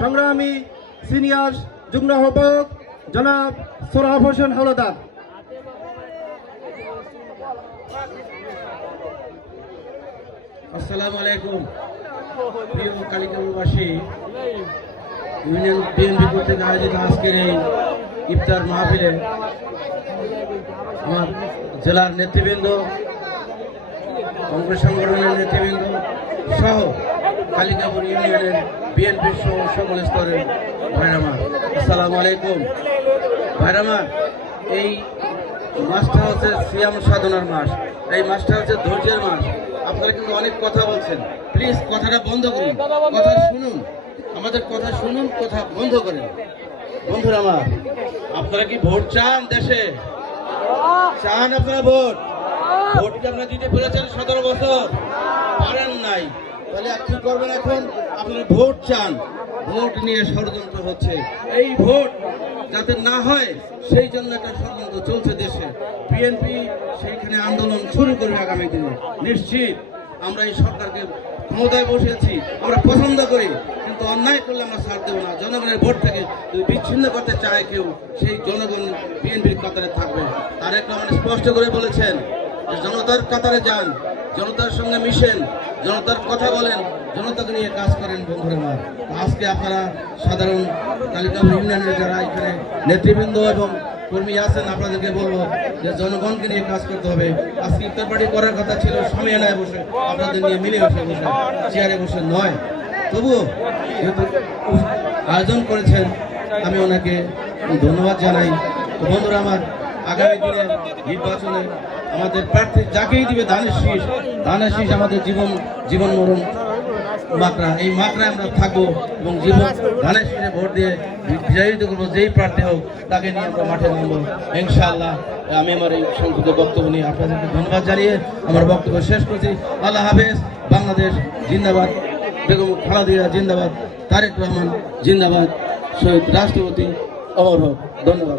সংগ্রামী সিনিয়র যুগ্ম আহ্বায়ক জনাব সোরাব হোসেন হলদার আসসালামু আলাইকুম। প্রিয় কালিকাবাসী ইউনিয়ন বিএনপি কর্তৃক আয়োজিত আজকের এই ইফতার মাহফিলে আমার জেলার নেতৃবৃন্দ, কংগ্রেস সংগঠনের নেতৃবৃন্দ সহ কালিকাপুর ইউনিয়নের বিএনপির সহ সকল স্তরের ভাইরামার। আসসালামু আলাইকুম। ভাইরামার, এই মাসটা হচ্ছে সিয়াম সাধনার মাস। এই মাসটা হচ্ছে ধৈর্যের মাস। আপনারা কিন্তু অনেক কথা বলছেন। প্লিজ কথাটা বন্ধ করুন। কথা শুনুন। আমাদের কথা শুনুন, কথা বন্ধ করেন। বন্ধুরা আমার, আপনারা কি ভোট চান দেশে? চান আপনারা ভোট? ভোট আপনারা দিতে পেরেছেন সতেরো বছর? পারেন নাই। তাহলে কি করবেন এখন? আপনারা ভোট চান। ভোট নিয়ে ষড়যন্ত্র হচ্ছে। এই ভোট যাতে না হয়, সেই জন্য একটা ষড়যন্ত্র চলছে দেশে। বিএনপি সেইখানে আন্দোলন শুরু করবে আগামী দিনে। নিশ্চিত আমরা এই সরকারকে ক্ষমতায় বসেছি, আমরা পছন্দ করি, কিন্তু অন্যায় করলে আমরা ছাড় দেবো না। জনগণের ভোট থেকে যদি বিচ্ছিন্ন করতে চায় কেউ, সেই জনগণ বিএনপির কাতারে থাকবে। তারেক রহমান স্পষ্ট করে বলেছেন জনতার কাতারে যান। জনতার সঙ্গে মিশেন, জনতার কথা বলেন, জনতাকে নিয়ে কাজ করেন বন্ধুরা আমার। আজকে আপনারা সাধারণ কালিকাপুর ইউনিয়নের যারা এখানে নেতৃবৃন্দ এবং কর্মী আছেন, আপনাদেরকে বলব যে জনগণকে নিয়ে কাজ করতে হবে। আজকে ইফতার পার্টি করার কথা ছিল সামিয়ানায় বসে, আপনাদের নিয়ে মিলে বসে বসে, চেয়ারে বসে নয়। তবুও যেহেতু আয়োজন করেছেন, আমি ওনাকে ধন্যবাদ জানাই। বন্ধুরা আমার আগামী দিনে নির্বাচনে আমাদের প্রার্থী যাকেই দিবে ধানের শীষ ধানের শীষ আমাদের জীবন জীবন মরণ মাকড়া এই মাকড়ায় আমরা থাকব এবং জীবন ধানের শীষে ভোট দিয়ে বিজয়িত করব, যেই প্রার্থী হোক, তাকে নিয়ে আমরা মাঠে নামবো। ইনশাআল্লাহ, আমি আমার এই সংসদের বক্তব্য নিয়ে আপনাদেরকে ধন্যবাদ জানিয়ে আমার বক্তব্য শেষ করছি। আল্লাহ হাফেজ, বাংলাদেশ জিন্দাবাদ, বেগম খালাদিয়া জিন্দাবাদ, তারেক রহমান জিন্দাবাদ, শহীদ রাষ্ট্রপতি অমর হোক। ধন্যবাদ।